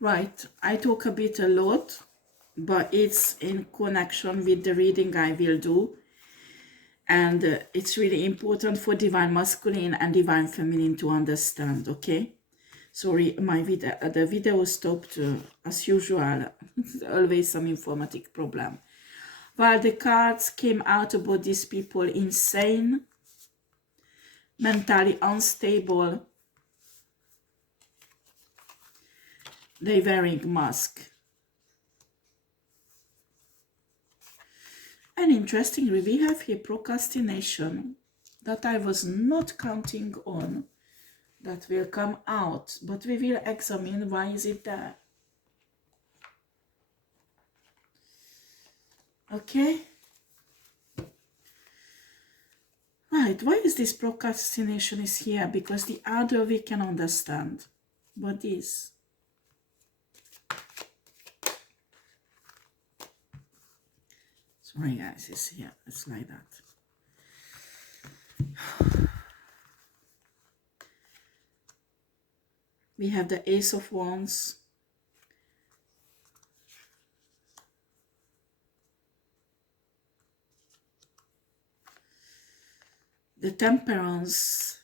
Right, I talk a lot, but it's in connection with the reading I will do. And it's really important for divine masculine and divine feminine to understand, okay? Sorry, my video, the video stopped as usual. Always some informatic problem. While the cards came out about these people insane, mentally unstable, they wearing mask. And interestingly, we have here procrastination that I was not counting on that will come out, but we will examine why is it there. Okay? Right, why is this procrastination is here? Because the other we can understand, but this. Sorry guys, it's here, it's like that. We have the Ace of Wands, the Temperance,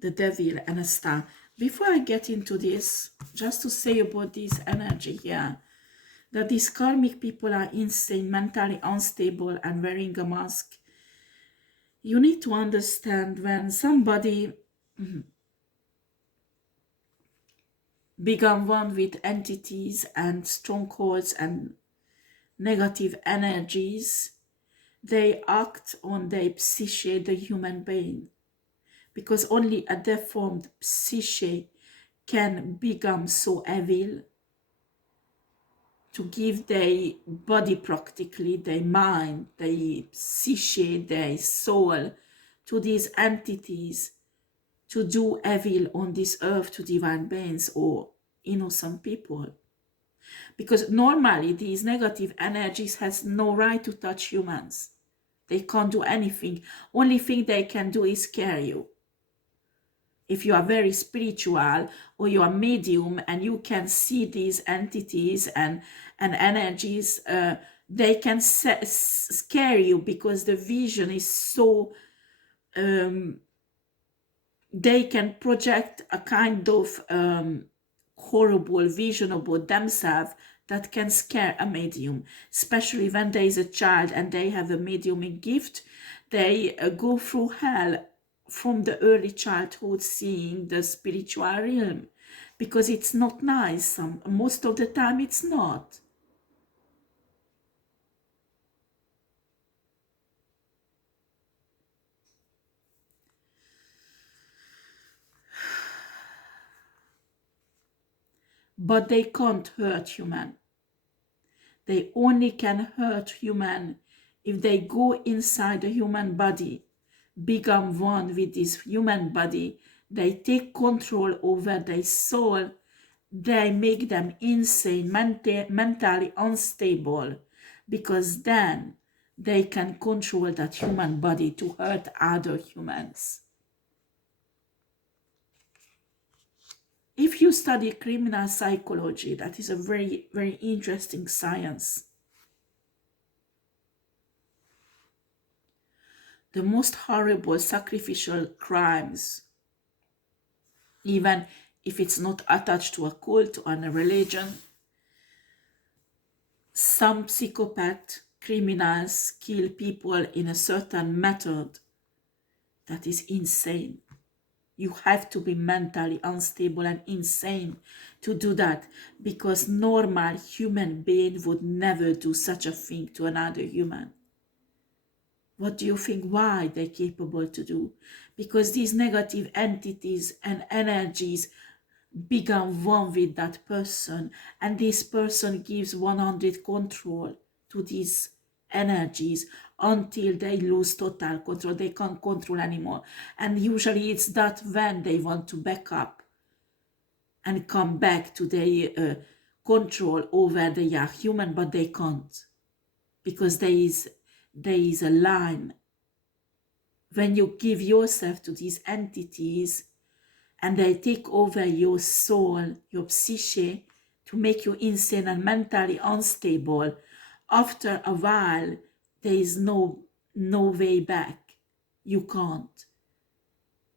the Devil, and a Star. Before I get into this, just to say about this energy here, that these karmic people are insane, mentally unstable, and wearing a mask. You need to understand when somebody become one with entities and strongholds and negative energies, they act on their psyche, the human being, because only a deformed psyche can become so evil to give their body, practically their mind, their psyche, their soul to these entities to do evil on this earth to divine beings or innocent people. Because normally these negative energies has no right to touch humans. They can't do anything. Only thing they can do is scare you. If you are very spiritual or you are medium and you can see these entities and energies, they can scare you because the vision is so, they can project a kind of horrible vision about themselves that can scare a medium, especially when there is a child and they have a mediumic gift. They go through hell from the early childhood seeing the spiritual realm, because it's not nice. Most of the time it's not. But they can't hurt human. They only can hurt human if they go inside the human body, become one with this human body. They take control over their soul. They make them insane, mentally unstable, because then they can control that human body to hurt other humans. If you study criminal psychology, that is a very, very interesting science. The most horrible sacrificial crimes, even if it's not attached to a cult or a religion, some psychopath criminals kill people in a certain method that is insane. You have to be mentally unstable and insane to do that, because normal human being would never do such a thing to another human. What do you think? Why they're capable to do? Because these negative entities and energies become one with that person, and this person gives 100 control to these energies until they lose total control. They can't control anymore, and usually it's that when they want to back up and come back to their control over the human, but they can't, because there is a line. When you give yourself to these entities and they take over your soul, your psyche, to make you insane and mentally unstable. After a while, there is no way back. You can't,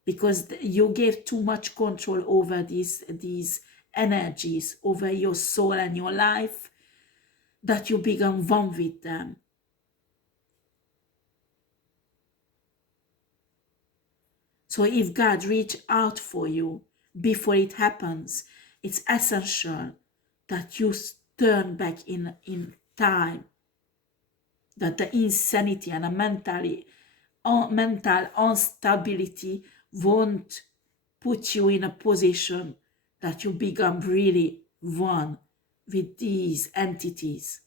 because you gave too much control over these energies, over your soul and your life, that you become one with them. So if God reach out for you before it happens, it's essential that you turn back in time, that the insanity and the mental instability won't put you in a position that you become really one with these entities.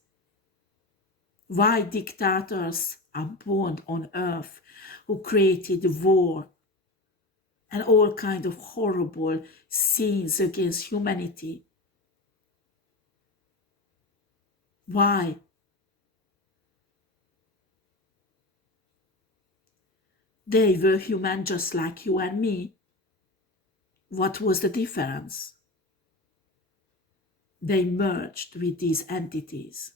Why dictators are born on earth, who created war and all kinds of horrible scenes against humanity? Why? They were human just like you and me. What was the difference? They merged with these entities,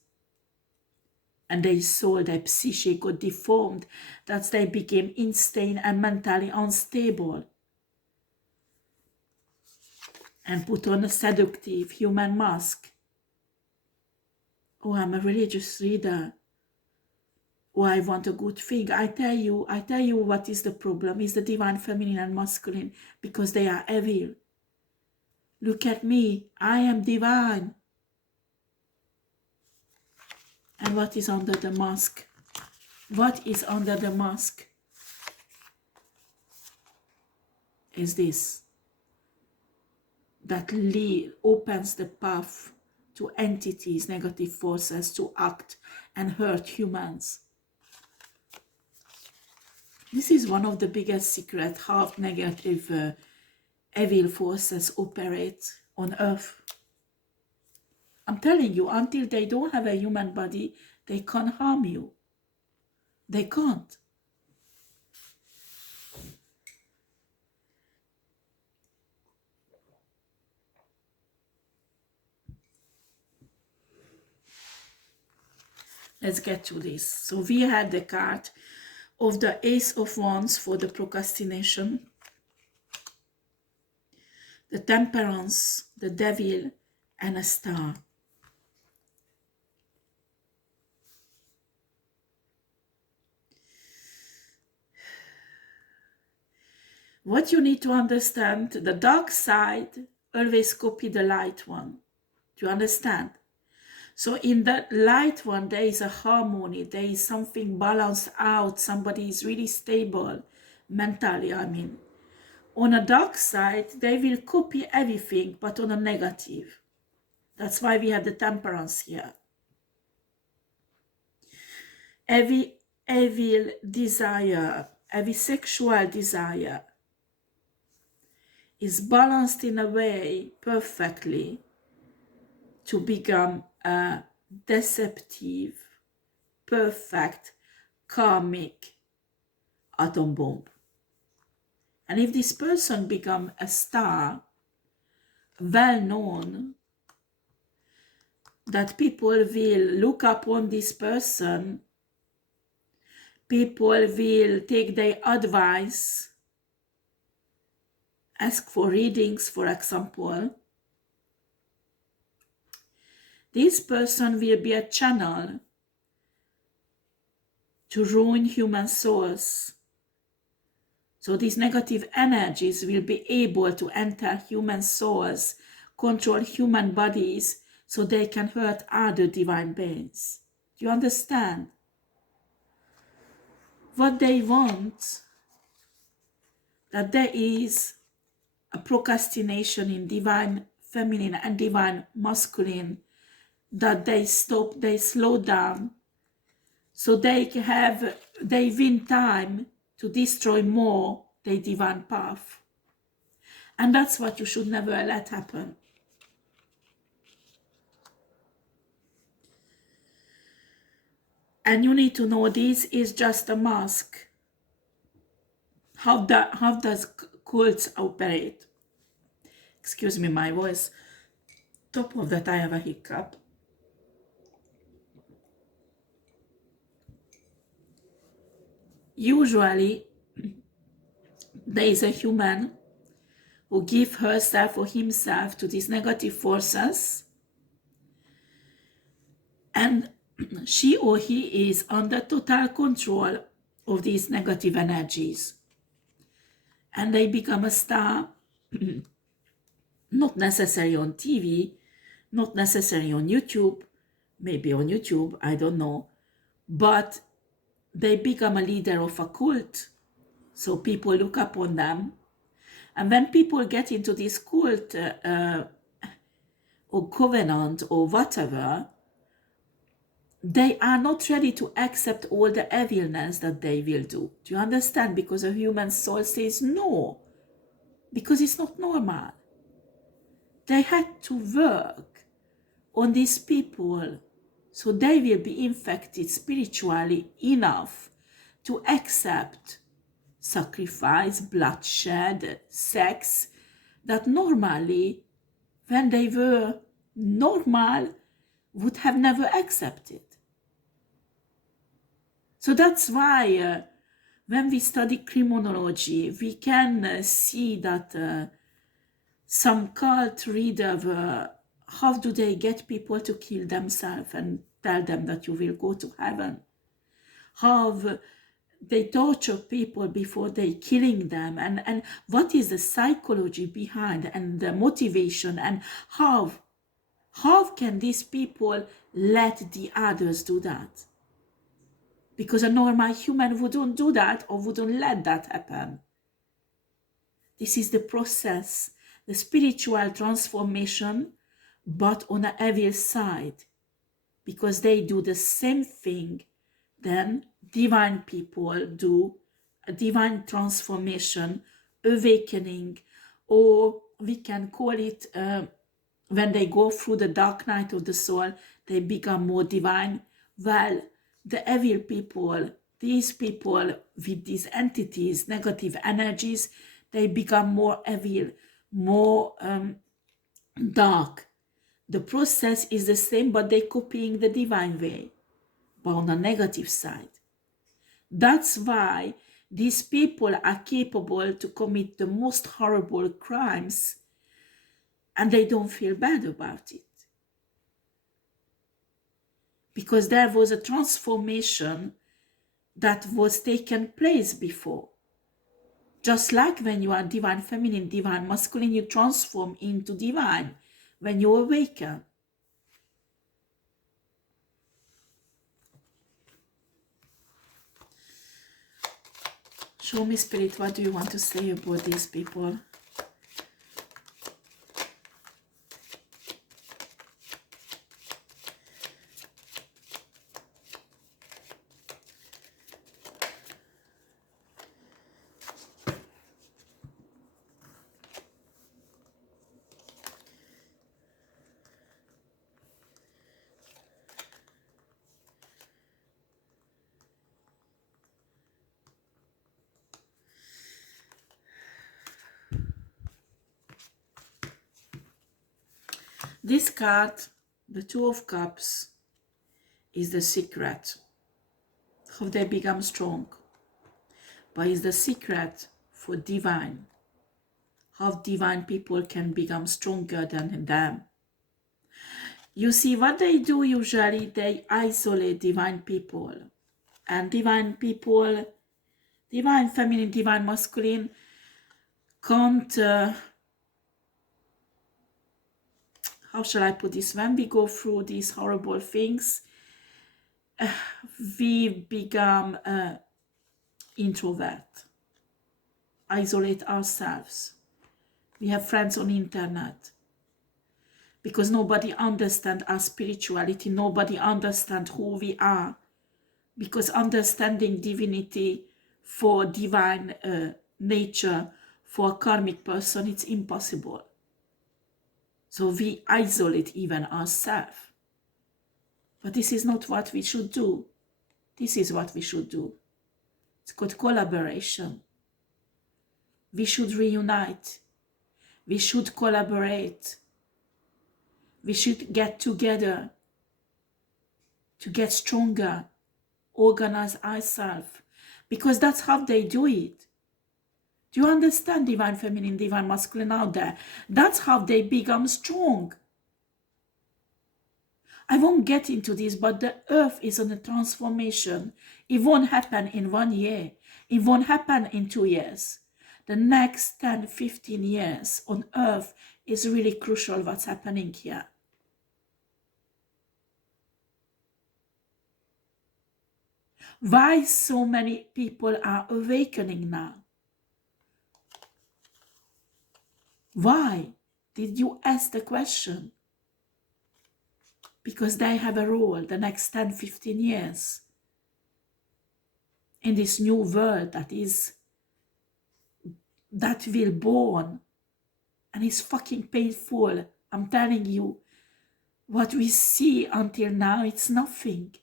and their soul, their psyche got deformed, that they became insane and mentally unstable, and put on a seductive human mask. Oh, I'm a religious reader. Oh, I want a good thing. I tell you what is the problem. Is the divine feminine and masculine, because they are evil. Look at me, I am divine. And what is under the mask? What is under the mask is this, that opens the path to entities, negative forces, to act and hurt humans. This is one of the biggest secrets, how negative evil forces operate on earth. I'm telling you, until they don't have a human body, they can't harm you. They can't. Let's get to this. So we had the card of the Ace of Wands for the procrastination, the Temperance, the Devil, and a Star. What you need to understand, the dark side always copy the light one. Do you understand? So in that light one, there is a harmony, there is something balanced out, somebody is really stable, mentally, I mean. On a dark side, they will copy everything, but on a negative. That's why we have the Temperance here. Every evil desire, every sexual desire is balanced in a way perfectly to become a deceptive, perfect, karmic atom bomb. And if this person become a star, well known, that people will look upon this person, people will take their advice, ask for readings, for example. This person will be a channel to ruin human souls. So these negative energies will be able to enter human souls, control human bodies, so they can hurt other divine beings. Do you understand? What they want, that there is a procrastination in divine feminine and divine masculine, that they stop, they slow down, so they win time to destroy more their divine path. And that's what you should never let happen. And you need to know this is just a mask. How does cults operate? Excuse me, my voice. top of that I have a hiccup. Usually there is a human who gives herself or himself to these negative forces, and she or he is under total control of these negative energies. And they become a star, not necessarily on TV, not necessarily on YouTube, maybe on YouTube, I don't know, but they become a leader of a cult. So people look upon them. And when people get into this cult or covenant or whatever, they are not ready to accept all the evilness that they will do. Do you understand? Because a human soul says no, because it's not normal. They had to work on these people so they will be infected spiritually enough to accept sacrifice, bloodshed, sex, that normally, when they were normal, would have never accepted. So that's why when we study criminology, we can see that some cult reader, how do they get people to kill themselves and tell them that you will go to heaven? How they torture people before they killing them, and what is the psychology behind and the motivation, and how can these people let the others do that? Because a normal human wouldn't do that or wouldn't let that happen. This is the process, the spiritual transformation, but on the evil side, because they do the same thing then divine people do, a divine transformation, awakening, or we can call it when they go through the dark night of the soul, they become more divine. Well, the evil people, these people with these entities, negative energies, they become more evil, more dark. The process is the same, but they're copying the divine way, but on the negative side. That's why these people are capable to commit the most horrible crimes, and they don't feel bad about it. Because there was a transformation that was taken place before. Just like when you are divine feminine, divine masculine, you transform into divine when you awaken. Show me, Spirit, what do you want to say about these people? This card, the Two of Cups, is the secret. How they become strong. But it's the secret for divine. How divine people can become stronger than them. You see, what they do usually, they isolate divine people. And divine people, divine feminine, divine masculine, can't, how shall I put this? When we go through these horrible things, we become introvert, isolate ourselves. We have friends on the internet because nobody understands our spirituality, nobody understands who we are, because understanding divinity for divine nature for a karmic person, it's impossible. So we isolate even ourselves. But this is not what we should do. This is what we should do. It's called collaboration. We should reunite. We should collaborate. We should get together to get stronger, organize ourselves, because that's how they do it. Do you understand, divine feminine, divine masculine out there? That's how they become strong. I won't get into this, but the earth is on a transformation. It won't happen in 1 year. It won't happen in 2 years. The next 10, 15 years on earth is really crucial what's happening here. Why so many people are awakening now? Why? Did you ask the question? Because they have a role the next 10, 15 years in this new world that will born, and it's fucking painful. I'm telling you, what we see until now, it's nothing.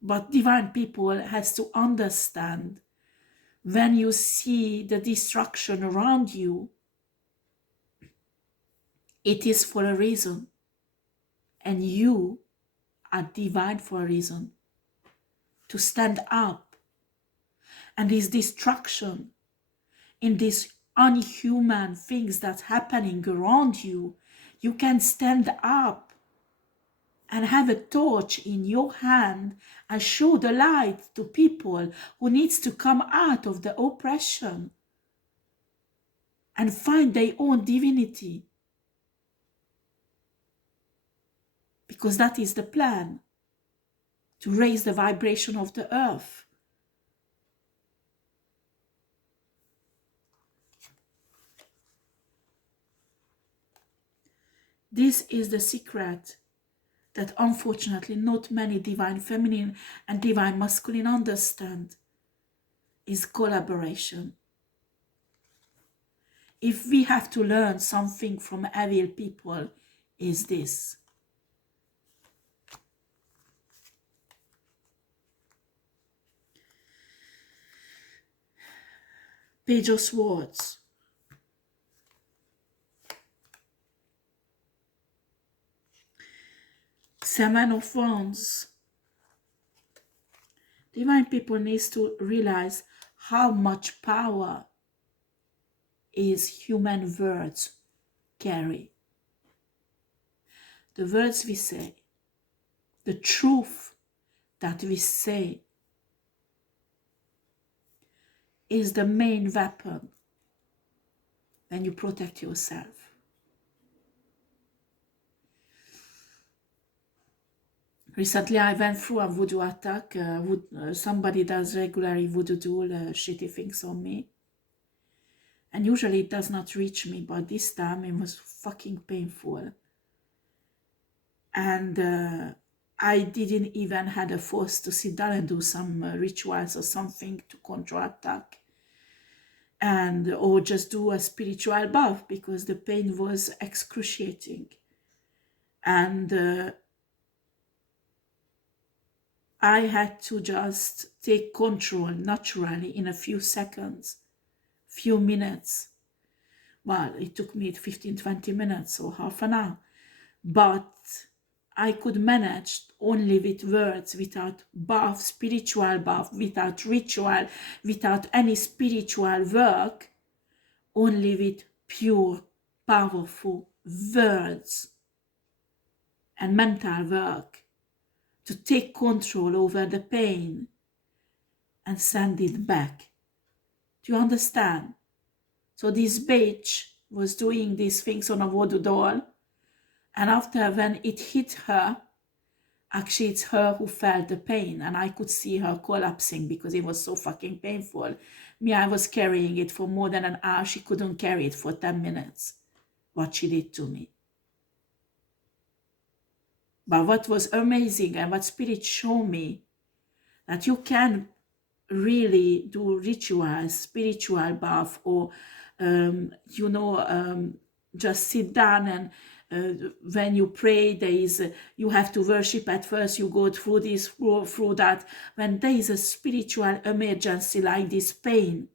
But divine people has to understand, when you see the destruction around you, it is for a reason. And you are divine for a reason. To stand up. And this destruction, in these unhuman things that's happening around you, you can stand up and have a torch in your hand and show the light to people who needs to come out of the oppression and find their own divinity. Because that is the plan, to raise the vibration of the earth. This is the secret that unfortunately not many divine feminine and divine masculine understand, is collaboration. If we have to learn something from evil people, is this. Page of Swords. Seven of Wands. Divine people needs to realize how much power is human words carry. The words we say, the truth that we say, is the main weapon when you protect yourself. Recently, I went through a voodoo attack. Somebody does regularly voodoo duel shitty things on me. And usually it does not reach me, but this time it was fucking painful. And I didn't even have the force to sit down and do some rituals or something to counterattack. Or just do a spiritual bath, because the pain was excruciating. And I had to just take control naturally in a few seconds, few minutes. Well, it took me 15-20 minutes or half an hour. But I could manage only with words, without bath, spiritual bath, without ritual, without any spiritual work, only with pure, powerful words and mental work, to take control over the pain and send it back. Do you understand? So this bitch was doing these things on a voodoo doll, and after, when it hit her, actually it's her who felt the pain, and I could see her collapsing because it was so fucking painful. Me, I was carrying it for more than an hour. She couldn't carry it for 10 minutes, what she did to me. But what was amazing, and what Spirit showed me, that you can really do rituals, spiritual bath, or just sit down, and when you pray, you have to worship at first, you go through this, through that. When there is a spiritual emergency like this pain,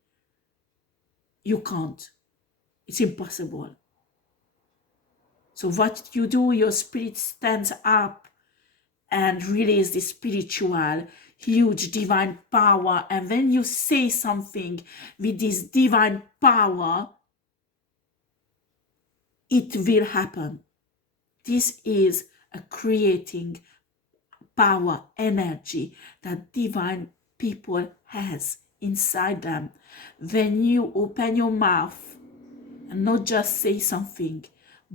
you can't. It's impossible. So what you do, your spirit stands up and release the spiritual, huge divine power. And when you say something with this divine power, it will happen. This is a creating power, energy that divine people has inside them. When you open your mouth and not just say something,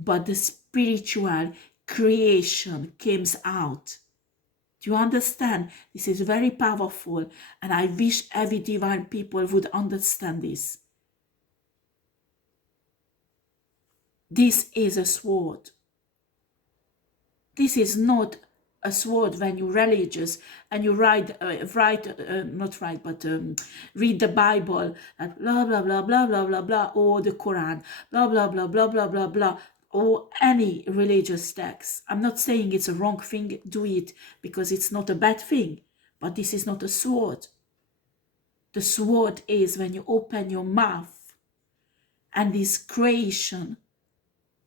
but the spiritual creation comes out. Do you understand? This is very powerful, and I wish every divine people would understand this. This is a sword. This is not a sword when you're religious and you read the Bible and blah blah blah blah blah blah blah, or the Quran, blah blah blah blah blah blah blah, or any religious text. I'm not saying it's a wrong thing, do it, because it's not a bad thing, but this is not a sword. The sword is when you open your mouth and this creation,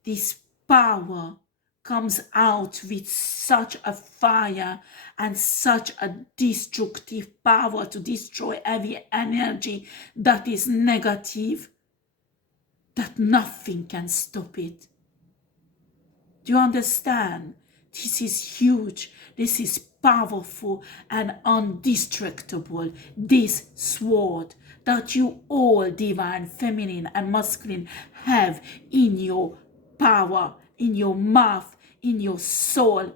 this power comes out with such a fire and such a destructive power to destroy every energy that is negative, that nothing can stop it. Do you understand? This is huge. This is powerful and indestructible. This sword that you all, divine, feminine and masculine, have in your power, in your mouth, in your soul.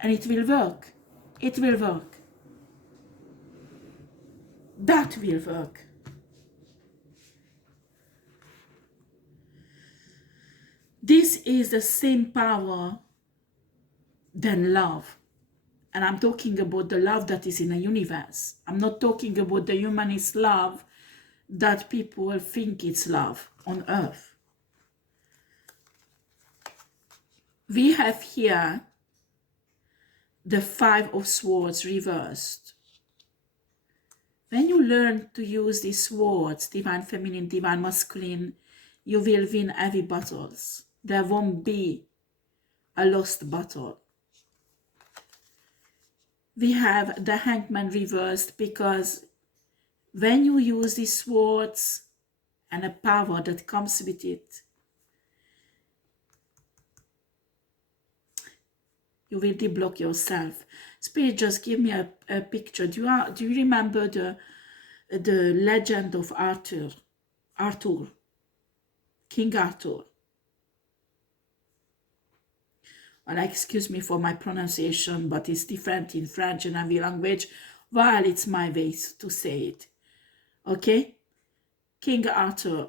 And it will work. It will work. That will work. This is the same power than love. And I'm talking about the love that is in the universe. I'm not talking about the humanist love that people think it's love on earth. We have here the Five of Swords reversed. When you learn to use these swords, divine feminine, divine masculine, you will win every battles. There won't be a lost battle. We have the Hangman reversed because when you use these swords and a power that comes with it, you will deblock yourself. Spirit, just give me a picture. Do you remember the legend of Arthur? King Arthur. Well, excuse me for my pronunciation, but it's different in French and every language. Well, it's my way to say it. Okay? King Arthur.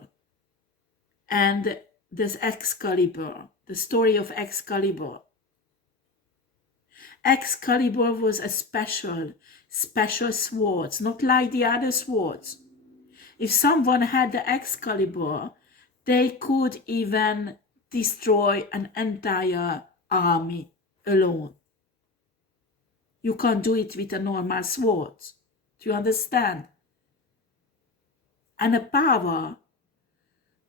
And there's Excalibur. The story of Excalibur. Excalibur was a special sword, not like the other swords. If someone had the Excalibur, they could even destroy an entire army alone. You can't do it with a normal sword. Do you understand? And the power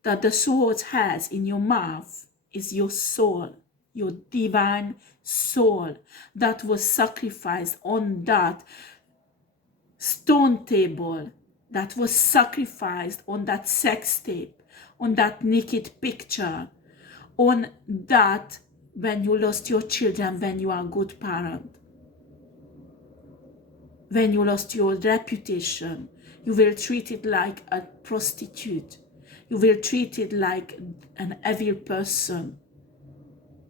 that the sword has in your mouth is your soul, your divine soul that was sacrificed on that stone table, that was sacrificed on that sex tape, on that naked picture, on that when you lost your children, when you are a good parent, when you lost your reputation, you will treat it like a prostitute. You will treat it like an evil person.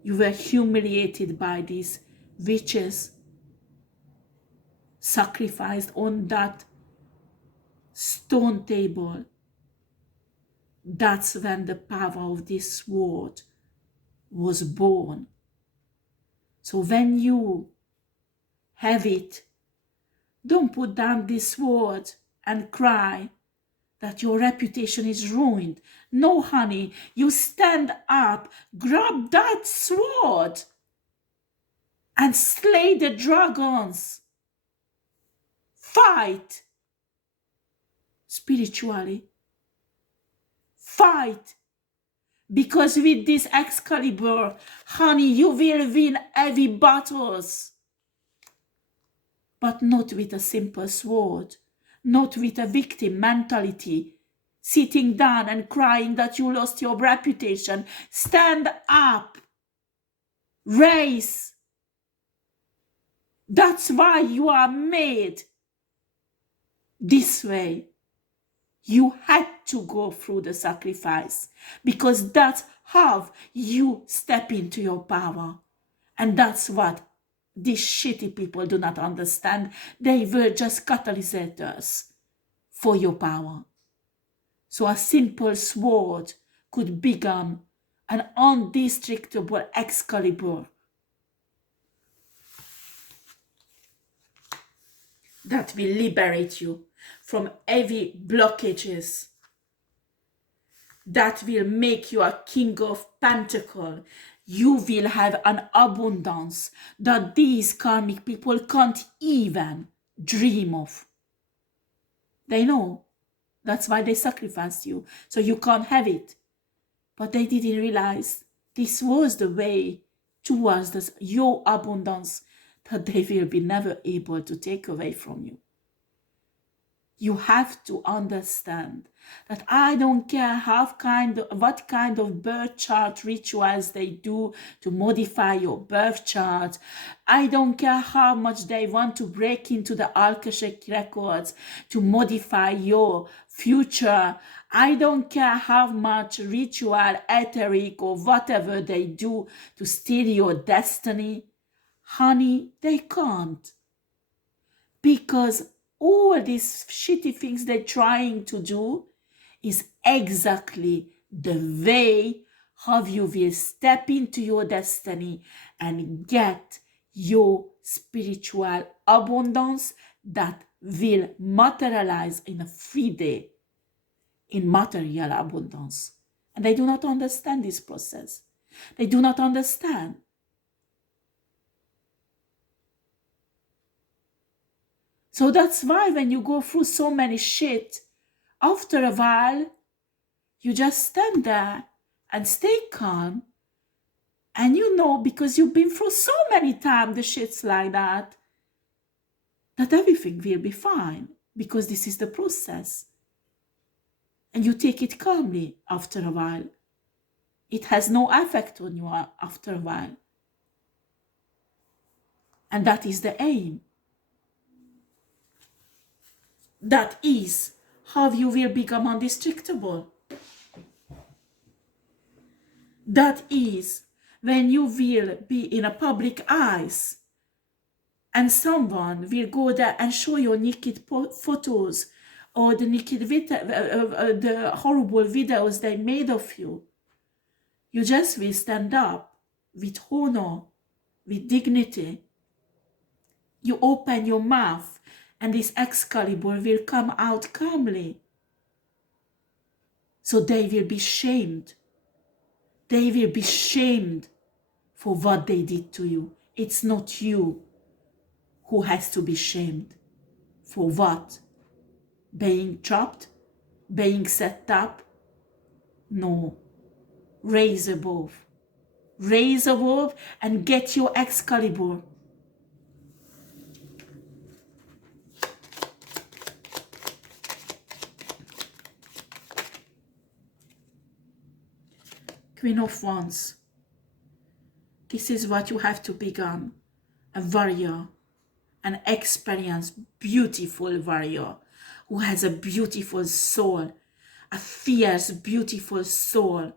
You were humiliated by these witches, sacrificed on that stone table. That's when the power of this sword was born. So when you have it, don't put down this sword and cry that your reputation is ruined. No, honey, you stand up, grab that sword and slay the dragons. Fight spiritually. Fight Because with this Excalibur, honey, you will win heavy battles. But not with a simple sword, not with a victim mentality, sitting down and crying that you lost your reputation. Stand up. Race. That's why you are made this way. You had to go through the sacrifice because that's how you step into your power. And that's what these shitty people do not understand. They were just catalysts for your power. So a simple sword could become an indestructible Excalibur that will liberate you from heavy blockages, that will make you a king of pentacles. You will have an abundance that these karmic people can't even dream of. They know. That's why they sacrificed you, so you can't have it. But they didn't realize this was the way towards this, your abundance that they will be never able to take away from you. You have to understand that I don't care what kind of birth chart rituals they do to modify your birth chart. I don't care how much they want to break into the Akashic records to modify your future. I don't care how much ritual, etheric, or whatever they do to steal your destiny. Honey, they can't. Because all these shitty things they're trying to do is exactly the way how you will step into your destiny and get your spiritual abundance that will materialize in a 3D in material abundance. And they do not understand this process. They do not understand. So that's why when you go through so many shit, after a while, you just stand there and stay calm. And you know, because you've been through so many times the shits like that everything will be fine. Because this is the process. And you take it calmly after a while. It has no effect on you after a while. And that is the aim. That is how you will become indestructible. That is when you will be in a public eyes and someone will go there and show your naked photos or the naked the horrible videos they made of you. You just will stand up with honor, with dignity. You open your mouth and this Excalibur will come out calmly. So they will be shamed. They will be shamed for what they did to you. It's not you who has to be shamed. For what? Being chopped? Being set up? No. Raise above. Raise above and get your Excalibur. Queen of Wands. This is what you have to become. A warrior. An experienced, beautiful warrior who has a beautiful soul. A fierce, beautiful soul.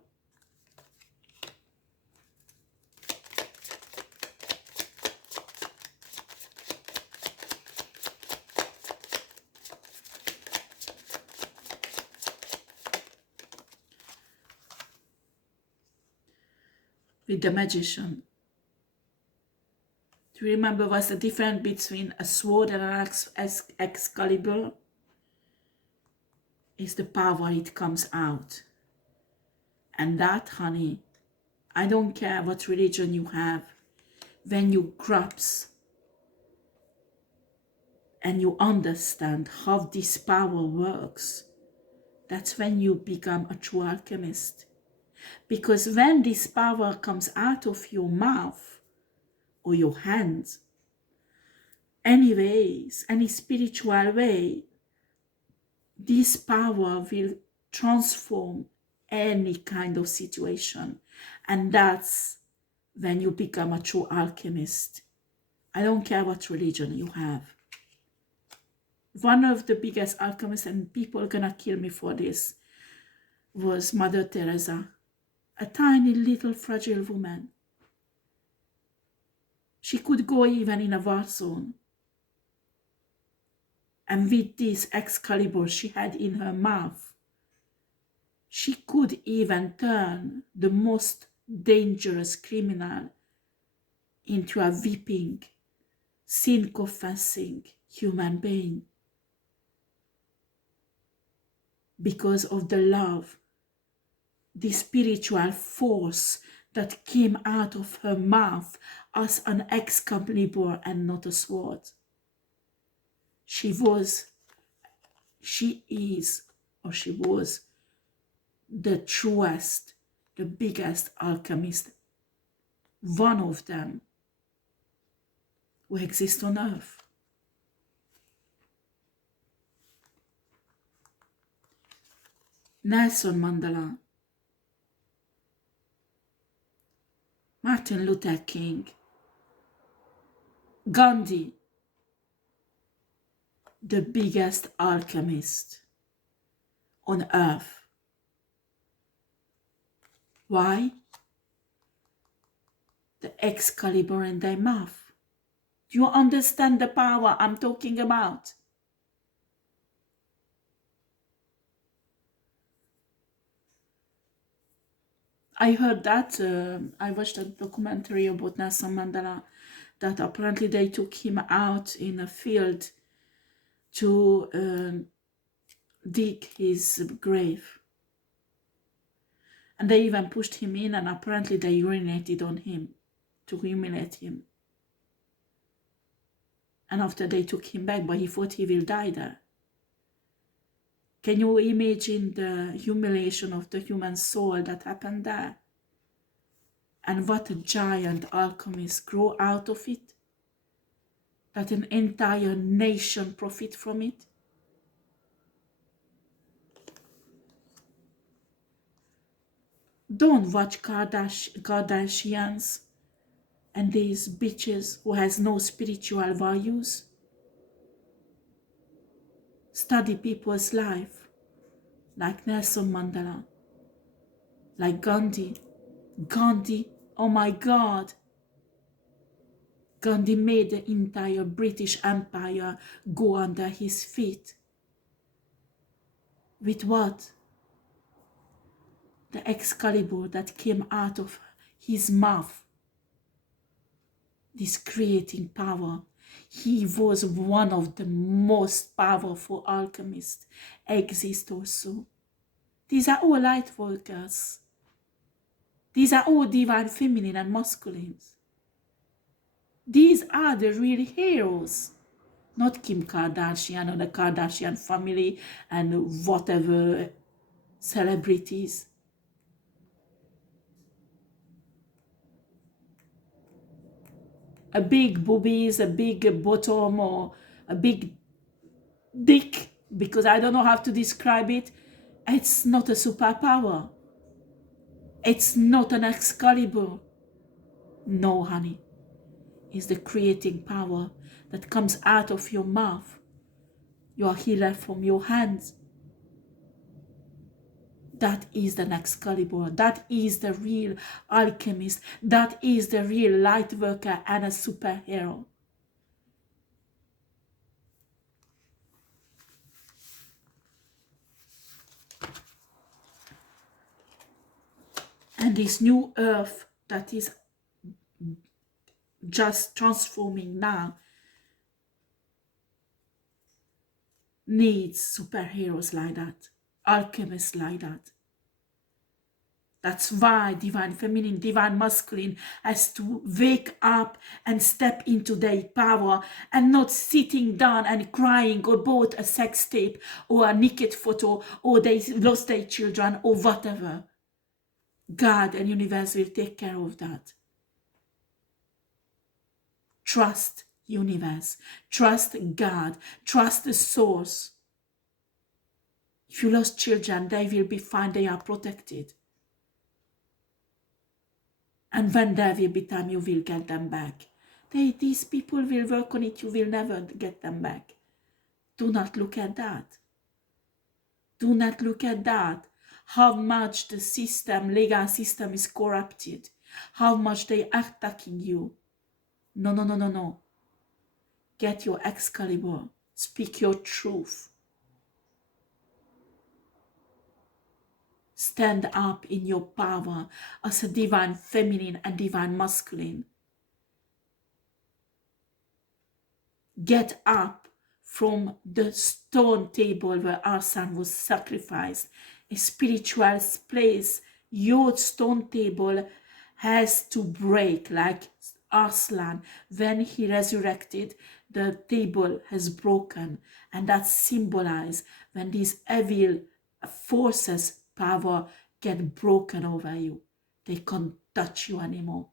With the Magician. Do you remember what's the difference between a sword and an Excalibur? It's the power it comes out. And that, honey, I don't care what religion you have, when you grasp and you understand how this power works, that's when you become a true alchemist. Because when this power comes out of your mouth or your hands, anyways, any spiritual way, this power will transform any kind of situation. And that's when you become a true alchemist. I don't care what religion you have. One of the biggest alchemists, and people are gonna kill me for this, was Mother Teresa, a tiny little fragile woman. She could go even in a war zone. And with this Excalibur she had in her mouth, she could even turn the most dangerous criminal into a weeping, sin-confessing human being. Because of the love, the spiritual force that came out of her mouth as an Excalibur and not a sword. She is, or she was, the truest, the biggest alchemist, one of them who exists on earth. Nelson Mandela, Martin Luther King, Gandhi, the biggest alchemist on earth. Why? The Excalibur in their mouth. Do you understand the power I'm talking about? I heard that, I watched a documentary about Nelson Mandela, that apparently they took him out in a field to dig his grave. And they even pushed him in, and apparently they urinated on him to humiliate him. And after they took him back, but he thought he will die there. Can you imagine the humiliation of the human soul that happened there? And what a giant alchemist grew out of it? That an entire nation profit from it? Don't watch Kardashians and these bitches who has no spiritual values. Study people's life, like Nelson Mandela, like Gandhi. Gandhi, oh my God. Gandhi made the entire British Empire go under his feet. With what? The Excalibur that came out of his mouth. This creating power. He was one of the most powerful alchemists exist also. These are all light workers. These are all divine feminine and masculines. These are the real heroes. Not Kim Kardashian or the Kardashian family and whatever celebrities. A big boobies, a big bottom, or a big dick, because I don't know how to describe it. It's not a superpower. It's not an Excalibur. No, honey. It's the creating power that comes out of your mouth. Your healer from your hands. That is the Excalibur. That is the real alchemist. That is the real light worker and a superhero. And this new earth that is just transforming now needs superheroes like that, alchemists like that. That's why divine feminine, divine masculine has to wake up and step into their power and not sitting down and crying about a sex tape or a naked photo or they lost their children or whatever. God and universe will take care of that. Trust universe, trust God, trust the source. If you lost children, they will be fine, they are protected. And when there will be time, you will get them back. These people will work on it, you will never get them back. Do not look at that. Do not look at that. How much the system, legal system is corrupted. How much they are attacking you. No, no, no, no, no. Get your Excalibur. Speak your truth. Stand up in your power as a divine feminine and divine masculine. Get up from the stone table where our son was sacrificed. A spiritual place, your stone table has to break like Arslan. When he resurrected, the table has broken, and that symbolizes when these evil forces, power, get broken over you. They can't touch you anymore.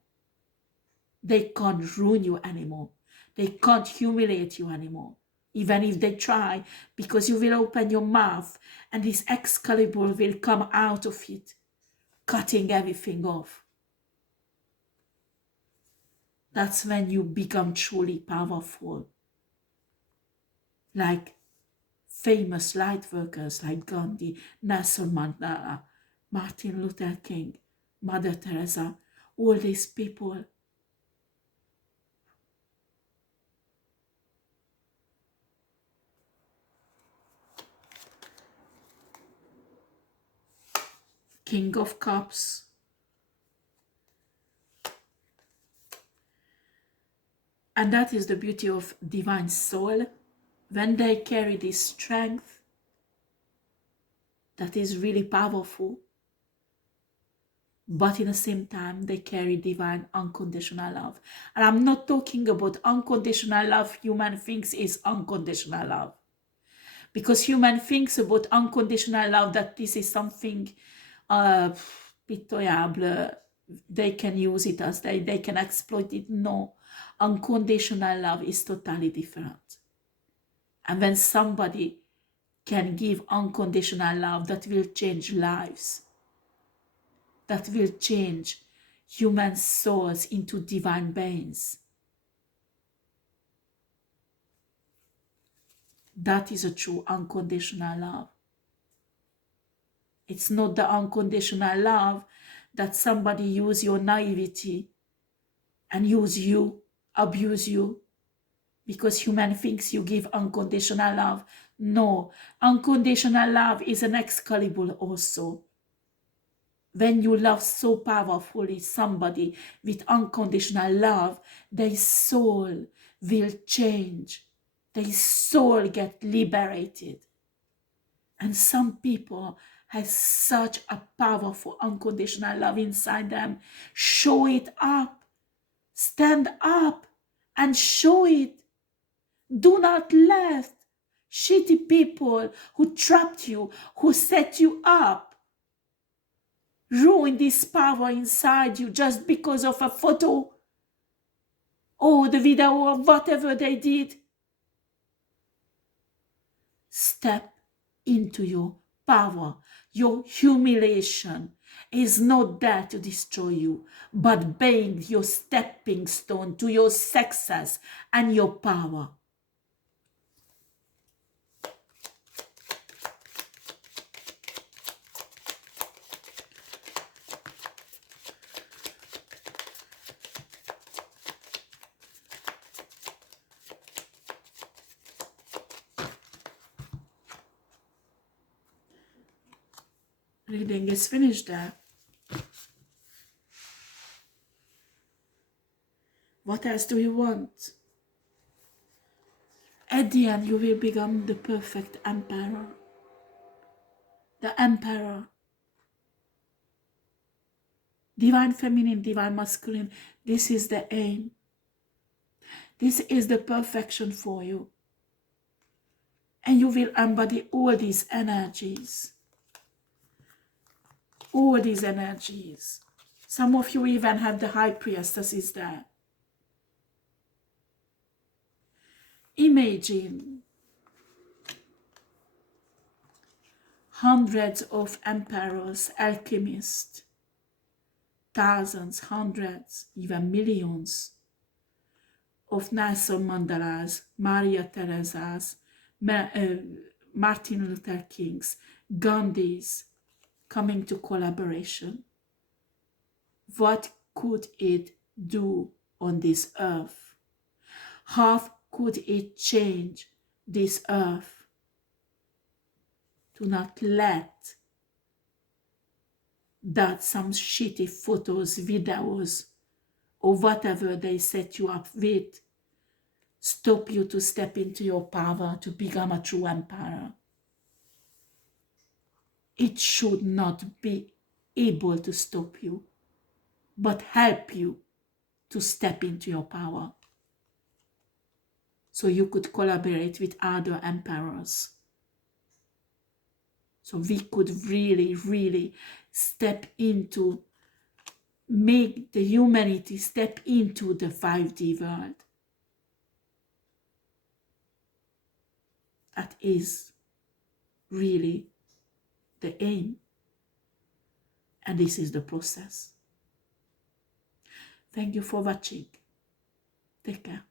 They can't ruin you anymore. They can't humiliate you anymore, even if they try, because you will open your mouth and this Excalibur will come out of it, cutting everything off. That's when you become truly powerful. Like famous light workers like Gandhi, Nelson Mandela, Martin Luther King, Mother Teresa, all these people. King of Cups. And that is the beauty of divine soul. When they carry this strength, that is really powerful. But in the same time, they carry divine unconditional love. And I'm not talking about unconditional love. Human thinks is unconditional love. Because human thinks about unconditional love that this is something pitoyable. They can use it as they can exploit it. No. Unconditional love is totally different. And when somebody can give unconditional love, that will change lives. That will change human souls into divine beings. That is a true unconditional love. It's not the unconditional love that somebody use your naivety and use you, abuse you, because human thinks you give unconditional love. No, unconditional love is an Excalibur also. When you love so powerfully somebody with unconditional love, their soul will change. Their soul get liberated. And some people have such a powerful unconditional love inside them. Show it up. Stand up and show it. Do not let shitty people who trapped you, who set you up, ruin this power inside you just because of a photo or the video or whatever they did. Step into your power. Your humiliation is not there to destroy you, but being your stepping stone to your success and your power. Reading is finished there. What else do you want? At the end, you will become the perfect emperor. The emperor. Divine feminine, divine masculine. This is the aim. This is the perfection for you. And you will embody all these energies. all these energies. Some of you even have the High Priestesses there. Imagine hundreds of emperors, alchemists, thousands, hundreds, even millions of Nelson Mandelas, Maria Theresas, Martin Luther Kings, Gandhis coming to collaboration. What could it do on this earth? How could it change this earth? Do not let that some shitty photos, videos, or whatever they set you up with stop you to step into your power to become a true emperor. It should not be able to stop you, but help you to step into your power. So you could collaborate with other emperors. So we could really, really step into, make the humanity step into the 5D world. That is really the aim. And this is the process. Thank you for watching. Take care.